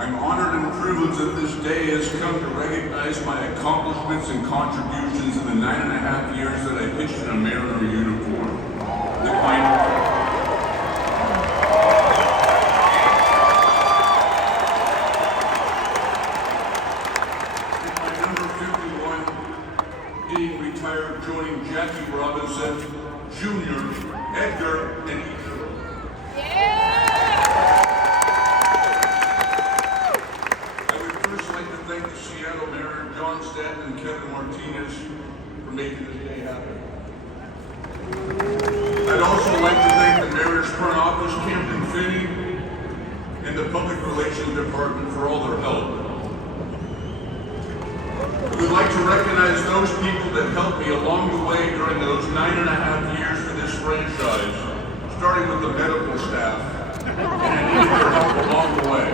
I'm honored and privileged that this day has come to recognize my accomplishments and contributions in the 9.5 years that I pitched in a Mariner uniform. With my number 51 being retired, joining Jackie Robinson, Jr., Edgar, and Ethan. Thank the Seattle Mariners, John Stanton and Kevin Martinez for making this day happen. I'd also like to thank the Mariners front office, Camden Finney, and the Public Relations Department for all their help. We'd like to recognize those people that helped me along the way during those 9.5 years for this franchise, starting with the medical staff, and I needed their help along the way.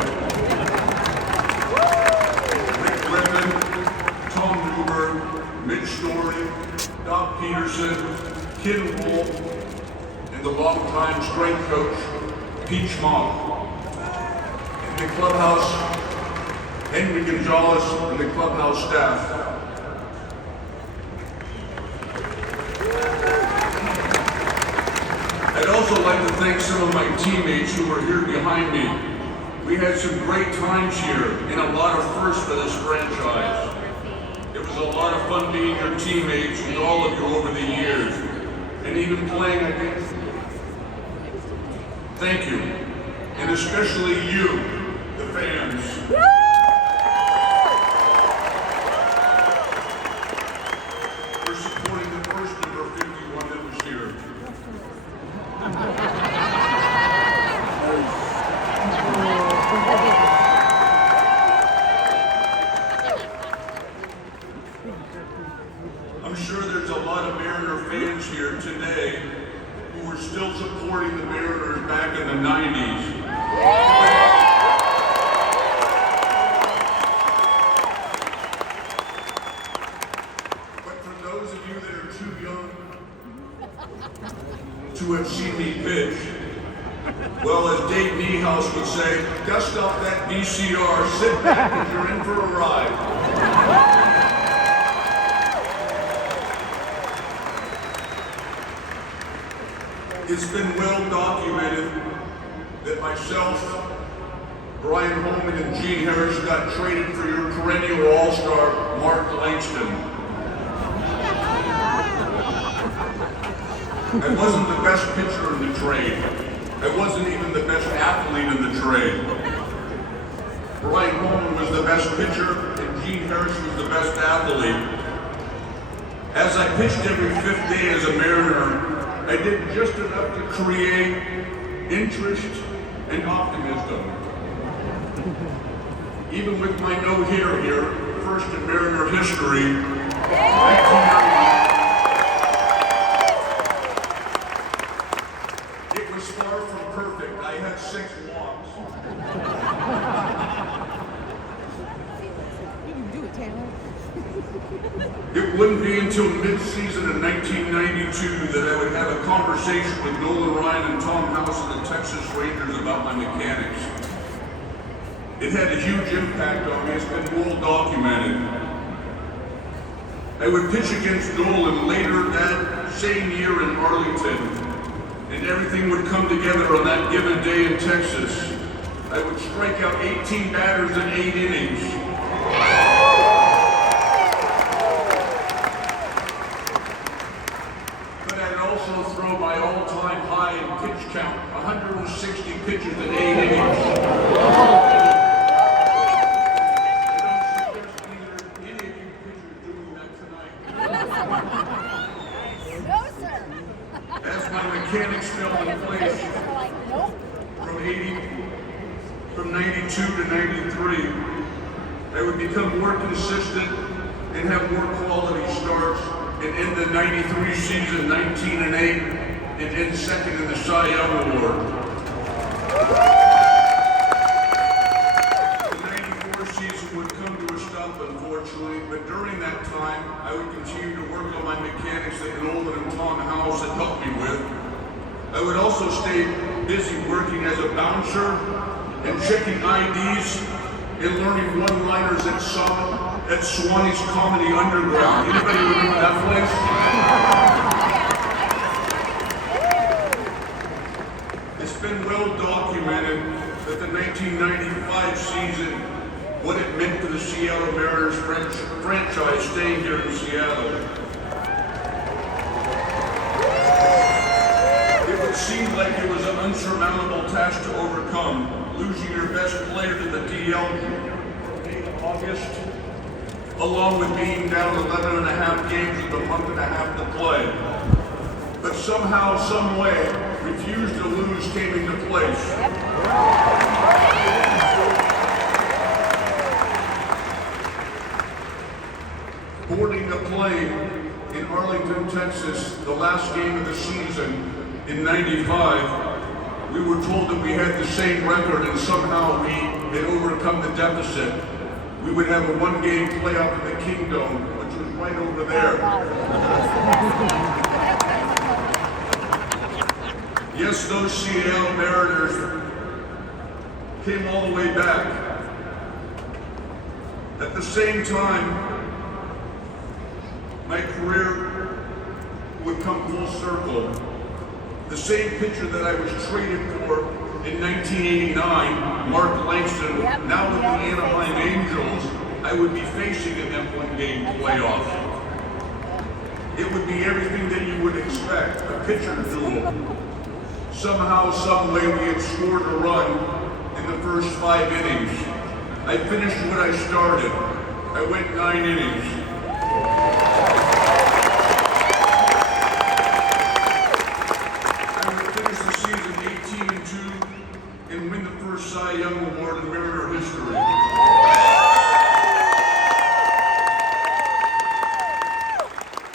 Tom Newberg, Mitch Story, Doc Peterson, Ken Wolf, and the longtime strength coach, Pete Schmach. In the clubhouse, Henry Gonzalez and the clubhouse staff. I'd also like to thank some of my teammates who are here behind me. We had some great times here and a lot of firsts for this franchise. It was a lot of fun being your teammates with all of you over the years, and even playing against you. Thank you, and especially you, the fans. For supporting the first number 51 that was here. I'm sure there's a lot of Mariner fans here today who were still supporting the Mariners back in the 90s. But for those of you that are too young to have seen me pitch, well, as Dave Niehaus would say, dust off that VCR, sit back, and you're in for a ride. It's been well documented that myself, Brian Holman, and Gene Harris got traded for your perennial all-star, Mark Langston. I wasn't the best pitcher in the trade. I wasn't even the best athlete in the trade. Brian Holman was the best pitcher, and Gene Harris was the best athlete. As I pitched every 5th day as a Mariner, I did just enough to create interest and optimism. Even with my no-hitter here, first in Mariner history, it was far from perfect. I had 6 walks. You can do it, Tanner. It wouldn't be until mid-season in 1992 that I would have a conversation with Nolan Ryan and Tom House of the Texas Rangers about my mechanics. It had a huge impact on me. It's been well documented. I would pitch against Nolan later that same year in Arlington, and everything would come together on that given day in Texas. I would strike out 18 batters in 8 innings. But I'd also throw my all-time high in pitch count, 160 pitches in 8 innings. As my mechanics fell in place from 92 to 93, I would become more consistent and have more quality starts, and end the 93 season 19-8 and end second in the Cy Young Award. The 94 season would come to a stop, unfortunately, but during that time, I would continue to work on my mechanics that Nolan and Tom House had helped me with. I would also stay busy working as a bouncer and checking IDs and learning one-liners at Swanee's Comedy Underground. Anybody remember that place? It's been well documented that the 1995 season, what it meant to the Seattle Mariners franchise staying here in Seattle. It would seem like it was an unsurmountable task to overcome, losing your best player to the DL in August, along with being down 11 and a half games with a month and a half to play. But somehow, some way, refuse to lose came into place. Boarding a plane in Arlington, Texas, the last game of the season in '95, we were told that we had the same record and somehow we had overcome the deficit. We would have a one-game playoff in the Kingdome, which was right over there. Yes, those Seattle Mariners came all the way back. At the same time, my career would come full circle. The same pitcher that I was traded for in 1989, Mark Langston, now with the Anaheim Angels, I would be facing in that one-game playoff. It would be everything that you would expect, a pitcher duel. Somehow, some way, we had scored a run in the first 5 innings. I finished what I started. I went 9 innings. I would finish the season 18-2 and win the first Cy Young Award in Mariner history.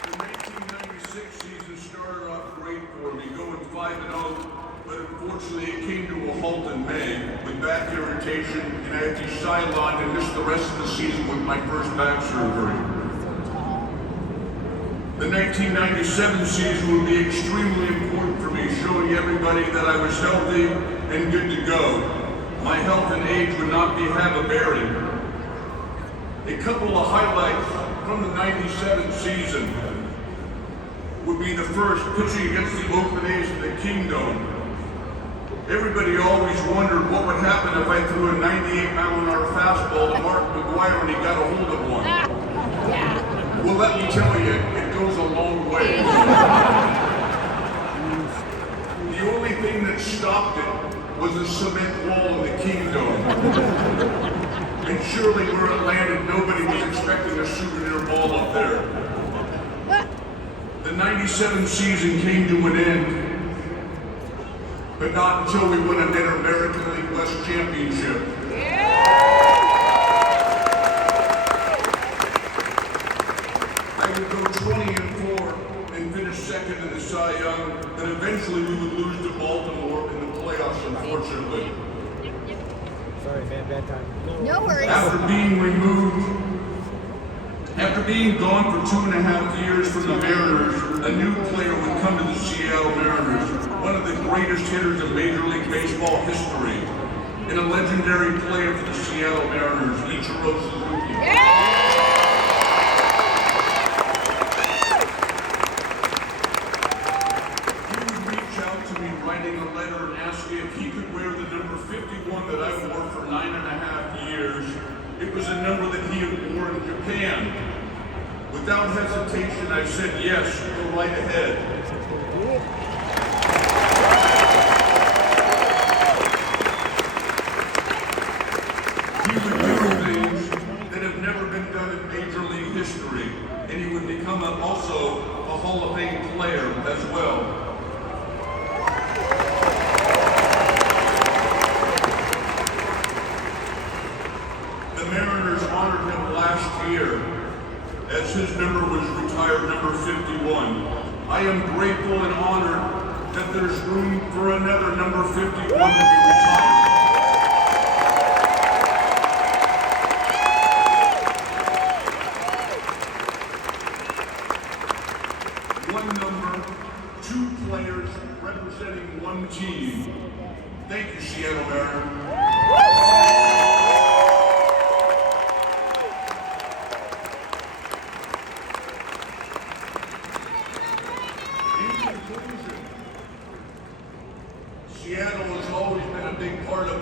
The 1996 season started off great for me, going 5-0, but unfortunately it came to a halt in May with back irritation, and I had to sideline and miss the rest of the season with my first back surgery. The 1997 season will be extremely important for me, showing everybody that I was healthy and good to go. My health and age would not have a bearing. A couple of highlights from the 97 season would be the first pitching against the Oakland A's in the Kingdome. Everybody always wondered what would happen if I threw a 98-mile-an-hour fastball to Mark McGwire and he got a hold of one. Well, let me tell you, it goes a long way. The only thing that stopped it was a cement wall in the Kingdome. And surely where it landed, nobody was expecting a souvenir ball up there. The 97 season came to an end, but not until we won another American League West championship. I would go 20-4 and finish second in the Cy Young, and eventually we would lose to Baltimore in the playoffs, unfortunately. Sorry, man, bad time. No worries. After being gone for 2.5 years from the Mariners, a new player would come to the Seattle Mariners, one of the greatest hitters of Major League Baseball history, and a legendary player for the Seattle Mariners, Ichiro Suzuki. He would reach out to me writing a letter and ask me if he could wear the number 51 that I wore for 9.5 years. It was a number that he had worn in Japan. Without hesitation, I said, yes, go right ahead. He would do things that have never been done in Major League history, and he would become also a Hall of Fame player as well. The Mariners honored him last year as his number was retired, number 51. I am grateful and honored that there's room for another number 51 to be retired. One number, 2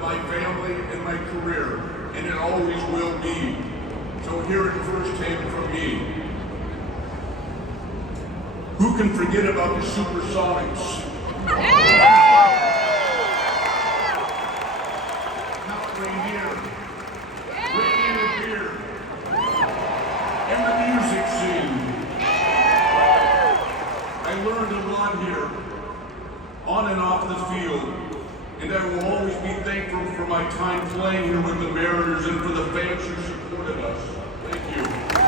my family and my career, and it always will be. So hear it firsthand from me. Who can forget about the Supersonics? Mount Rainier, Rainier Beer, and the music scene. I learned a lot here, on and off the field, and I will always be thankful for my time playing here with the Mariners and for the fans who supported us. Thank you.